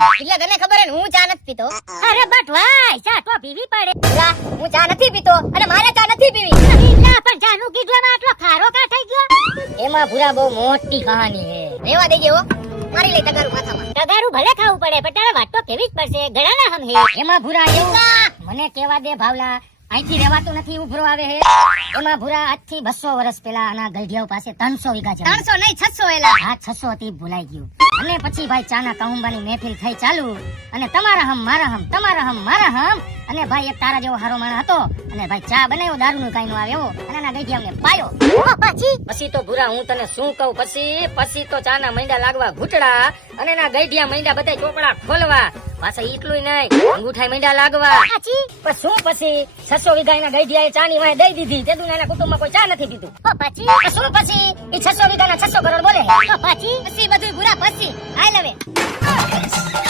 એટલે તને ખબર હે ને હું ચા નથી પીતો. અરે બટ ભાઈ ચા તો પીવી પડે. ભૂરા, હું ચા નથી પીતો અને મારે ચા નથી પીવી. ના પણ ચાનું કીધું એમાં આટલો ખારો કા થઈ ગયો? એમાં ભૂરા બહુ મોટી કહાની હે. રેવા દેજે હો. મારી લઈ તગારું માથામાં. તગારું ભલે ખાવું પડે પણ તારે વાત તો કેવી જ પડશે. ઘણાના હમ હે. એમાં ભૂરા એવું મને કેવા દે ભાવલા, અહીંથી રહેવાતું નથી ઉભરો આવે હે. એમાં ભૂરા આજથી 200 વર્ષ પહેલા આના ગલઢિયાઓ પાસે 300 વીઘા છે. 300 નહીં 600 એલા. હા 600 હતી ભૂલાઈ ગયું. અને પછી ભાઈ ચાના કહુંબાની મહેફિલ થઈ ચાલુ અને તમારા હમ મારા હમ તમારા હમ મારા હમ અને ભાઈ એક તારા જેવો હારો માણસ હતો અને ભાઈ ચા બનાવ્યો, દારૂનું કાઈ નો આવે એવો અને આના ગલઢિયાઓને પાયો. પછી તો ભૂરા હું તને શું કહું, પછી તો ચાના મૈંડા લાગવા ઘૂંટડા અને એના ગલઢિયા મૈંડા બધા ચોપડા ખોલવા. પાછા એટલું નહીં, અંગૂઠા મૈંડા લાગવા. પછી શું પછી 600 વીઘા એના ગઈઢિયાએ ચાની વાહે દઈ દીધી. તેદું એના કુટુંબમાં કોઈ ચા નથી પીતું. શું પછી ઈ 600 વીઘાના 600 કરોડ બોલે. પછી પછી બધું ભૂરા પછી હાલ હવે